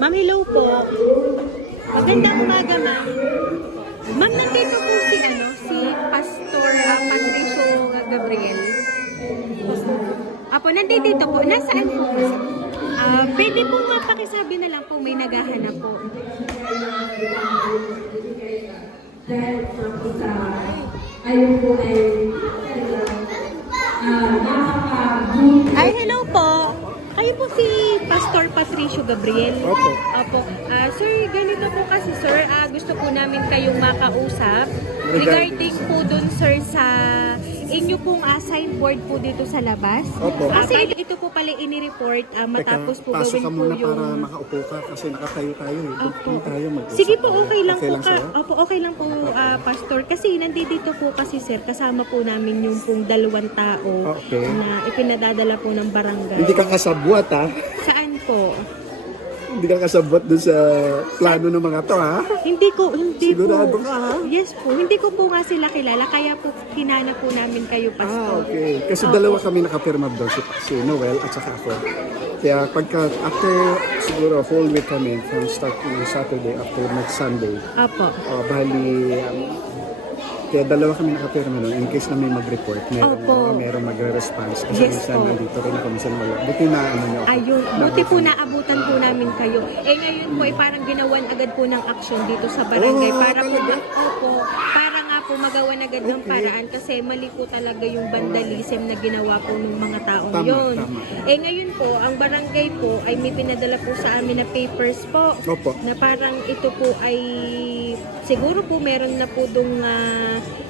Ma'am, hello po. Magandang umaga, ma'am. Ma'am, nandito po si Pastor Patricio Gabriel. Apo, nandito po. Nasaan po? Pwede po mapakisabi na lang po, may naghahanap po. Ayun po Ay, hello po. Kayo po si Pastor Patricio Gabriel? Opo. Opo. Sir, ganito po kasi, sir. Gusto po namin kayong makausap regarding po dun, sir, sa inyo pong signboard po dito sa labas. Opo. Kasi ito po pala inireport matapos po pasok gawin ka po muna yung... para makaupo ka kasi nakatayo tayo eh. Opo. Doon tayo mag-usap. Sige po, okay lang po. sa'yo? Opo, okay lang po, Pastor. Kasi nandito po kasi, sir, kasama po namin yung pong 2 tao Okay. na ipinadadala po ng barangay. Hindi ka kasabwat ha? Saan po? Hindi ka kasabwat doon sa plano ng mga to ha? Hindi Sigurado po. ka, ha? Yes po. Hindi ko po nga sila kilala. Kaya po hinanap po namin kayo, Pastor. Okay. Kasi Opo. dalawa kami nakapirma doon, si Noel at saka ako. Kaya after siguro whole week kami from start ng Saturday after next Sunday, Opo. bali kaya dalawa kami nakapirma noon in case na may mag-report, Opo. merong magre-response kasi Yes minsan po. nandito rin ako, minsan wala. Buti na ano niyo ako. Ayun. Buti po naabutan po namin kayo. Ngayon po ay parang ginawan agad po ng action dito sa barangay. Oh, Para po, talaga? opo, para nga po magawan agad ng Okay. paraan kasi mali po talaga yung vandalism na ginawa po ng mga taong Tama, yun. tama. Ngayon po, ang barangay po ay may pinadala po sa amin na papers po. Opo. Na parang ito po ay siguro po meron na po dong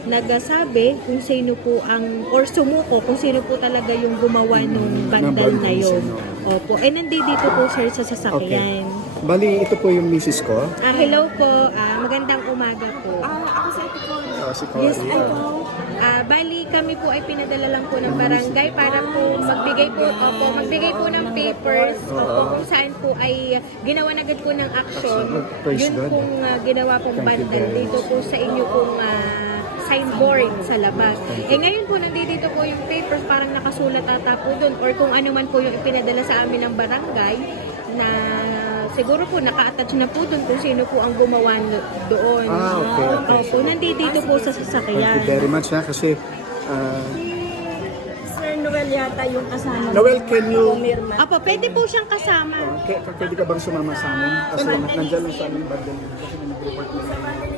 nagasabi kung sino po ang or sumuko kung sino po talaga yung gumawa nung bandal na yun. Opo. Nandito po, sir, sa sasakyan. Bali, ito po yung misis ko. Hello po. Magandang umaga po. ako sa ito po. Si Cory. Yes, bali kami po ay pinadala lang po ng barangay para po magbigay po ng papers kung saan po ay ginawa na agad po ng action. Praise Yun God. pong ginawa pong Thank you bandal very dito po sa inyo pong signboard sa labas. Ngayon po nandito po yung papers parang nakasulat ata po doon or kung ano man po yung ipinadala sa amin ng barangay na siguro po naka-attach na po doon kung sino po ang gumawa doon. Okay. Opo, nandito po sa Thank sasakyan. you very much ha, kasi Sir Noel yata yung kasama. Noel, can you Pumirma. Opo, pwede po siyang kasama. pwede ka bang sumama sa amin? Kasi nandyan lang sa amin bandal kasi may nag-report na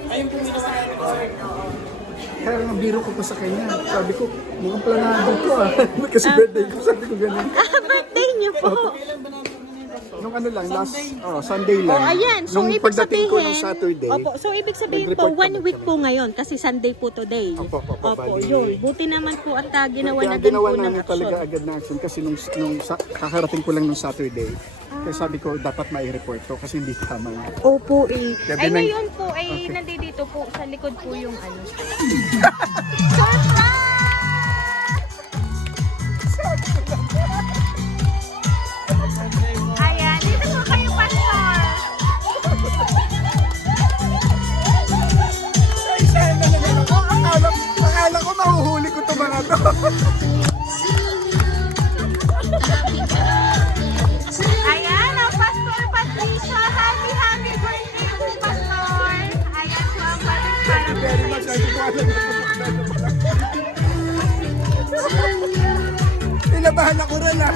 ayun po kaya nga biro ko pa sa kanya. Sabi ko, mukhang planado ko kasi birthday ko, sabi ko ganun. Birthday niyo po. Nung ano lang, last Sunday lang. Ayan. So, Nung ibig pagdating ko sabihin, nung Saturday, opo, so ibig sabihin po, nag-report kami 1 week po ngayon kasi Sunday po today. Opo, bali. yun. Buti naman po at ginawa na kaya din ginawa po ng namin talaga action. agad na action kasi kakarating ko lang nung Saturday. Kaya sabi ko, dapat mai-report to kasi hindi tama nga. Opo Kaya Ay binang- ngayon po, Okay. nandito po sa likod po yung ano. Ayan, dito po kayo, Pastor. Akala ko mahuhuli ko to mga to. Ayan, Pastor Patricia. Happy birthday po, Pastor. Ayan po ang para Very much, hindi ko alam na Ilabahan ako rin ha.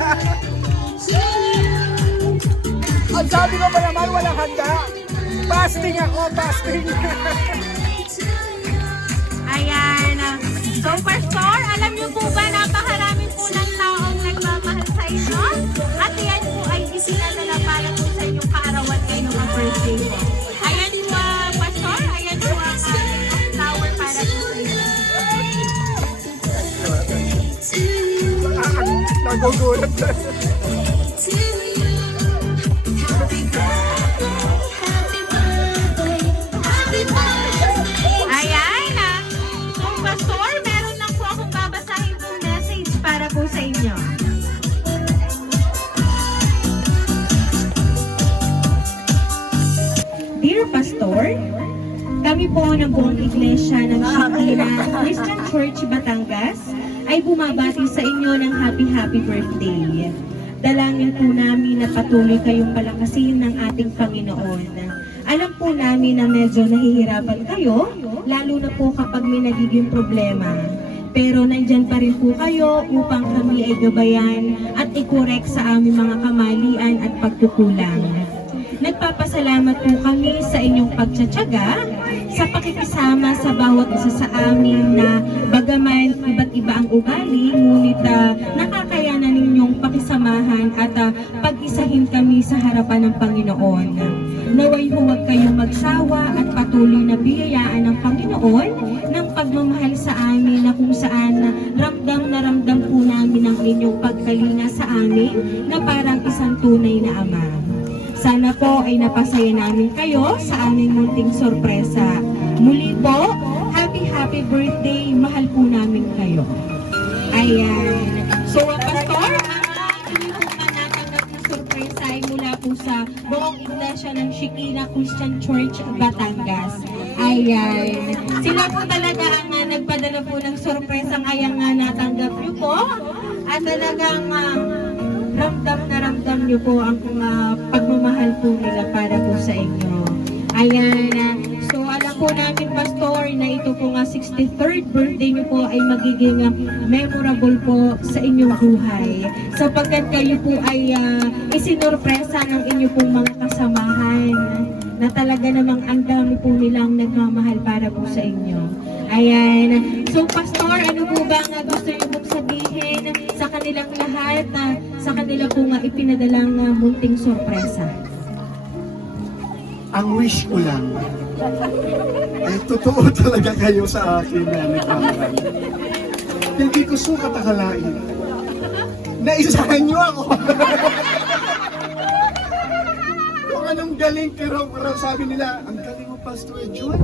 Ang sabi ko pa naman, walang handa. Fasting ako, fasting. Ayan. So, Pastor, alam niyo po ba napakaraming po ng taong nagmamahal sa inyo? At yan po ay isinadala para po sa inyong kaarawan ngayong mga birthday po. Ayan po, Pastor. Ayan po ang flower para po sa inyo. Nagugulat na. Dear Pastor, kami po ng buong iglesia ng Shekinah Christian Church Batangas ay bumabati sa inyo ng happy birthday. Dalangin po namin na patuloy kayong palakasin ng ating Panginoon. Alam po namin na medyo nahihirapan kayo, lalo na po kapag may nagiging problema. Pero nandyan pa rin po kayo upang kami ay gabayan at i-correct sa aming mga kamalian at pagkukulang. Nagpapasalamat po kami sa inyong pagtsatsaga, sa pakikisama sa bawat isa sa amin na bagaman iba't iba ang ugali, ngunit nakakayanan ninyong pakisamahan at pag-isahin kami sa harapan ng Panginoon. Naway huwag kayong magsawa at patuloy na biyayaan ng Panginoon ng pagmamahal sa amin na kung saan ramdam na ramdam po namin ang inyong pagkalinga sa amin na parang isang tunay na Ama. Sana po ay napasaya namin kayo sa aming munting sorpresa. Muli po, happy birthday, mahal po namin kayo. Ayan. So, Pastor, ang inyong po natanggap na sorpresa ay mula po sa buong iglesia ng Shekinah Christian Church Batangas. Ayan. Sila po talaga ang nagpadala po ng sorpresa ngayang natanggap niyo po. At talagang ramdam niyo po ang pagmamahal po nila para po sa inyo. Ayan. So alam po namin, Pastor, na ito po nga 63rd birthday niyo po ay magiging memorable po sa inyong buhay. Sapagkat kayo po ay isinorpresa ng inyo pong mga kasamahan na talaga namang ang dami po nilang nagmamahal para po sa inyo. Ayan. So Pastor, ano po ba nga gusto niyo pong sabihin sa kanilang lahat sa kanila po nga ipinadalang munting sorpresa? Ang wish ko lang ay totoo talaga kayo sa akin na nagmamahal. Hindi ko sukat akalain na isahan niyo ako. Kung anong galing, pero sabi nila, ang galing mo, Pastor John,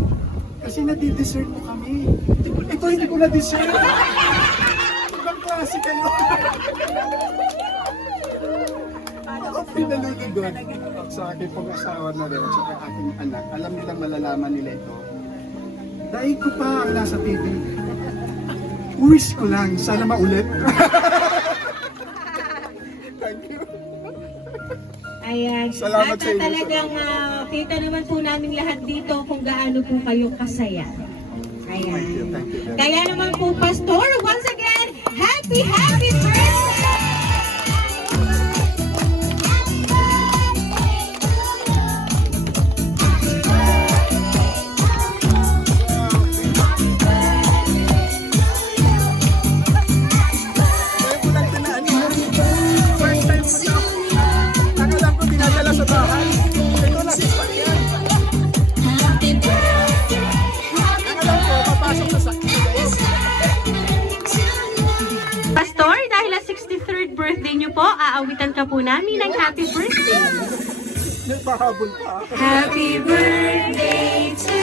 kasi nadi-dessert mo kami. Ito hindi ko na-dessert. Ibang klase kayo. Ako pinalulugod sa aking pong asawa na rin at sa aking anak. Alam nilang malalaman nila ito. Dahil ko pa ang nasa TV. Wish ko lang, sana maulit. Thank you. Ayan. Salamat At sa inyo. talagang kita naman po namin lahat dito kung gaano po kayo kasaya. Ayan. Thank you. Kaya naman po, Pastor, once again, happy birthday! Pastor, dahil ang 63rd birthday niyo po, aawitan ka po namin ng happy birthday. Nagpahabol pa. Happy birthday to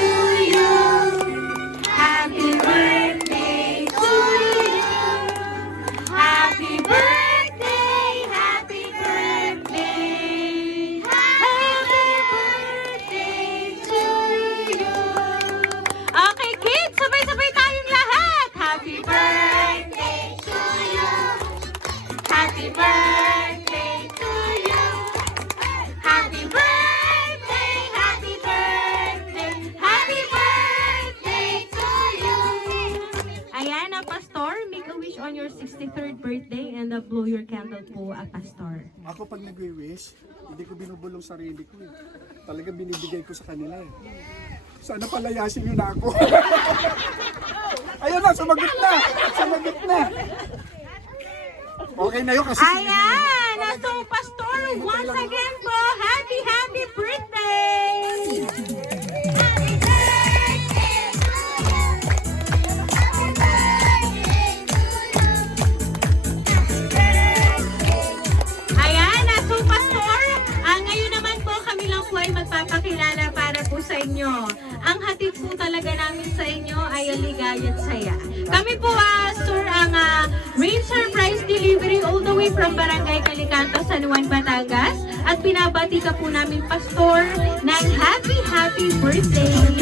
you. Happy birthday to you. Happy birthday, happy birthday. Happy birthday to you. Okay, kids, sabay-sabay tayong lahat. Happy birthday to you. Happy birthday to you. Happy birthday, happy birthday, happy birthday to you. Ayan na, Pastor, make a wish on your 63rd birthday and blow your candle po, Pastor. Ako pag nagwi-wish, hindi ko binubulong sarili ko eh. Talagang binibigay ko sa kanila eh. Sana palayasin nyo na ako. Ayun na, sumagot na! Sumagot na! Okay na yun kasi... Ayan! So, Pastor, once again po, happy birthday! Ayan, so Pastor, ngayon naman po kami lang po ay magpapakilala para po po sa inyo. Ang hatid po talaga namin sa inyo ay ligaya at saya. Kami po, Sir, ang Rain Surprise Delivery all the way from Barangay Calicanto, San Juan, Batangas. At pinabati ka po namin, Pastor, ng happy birthday!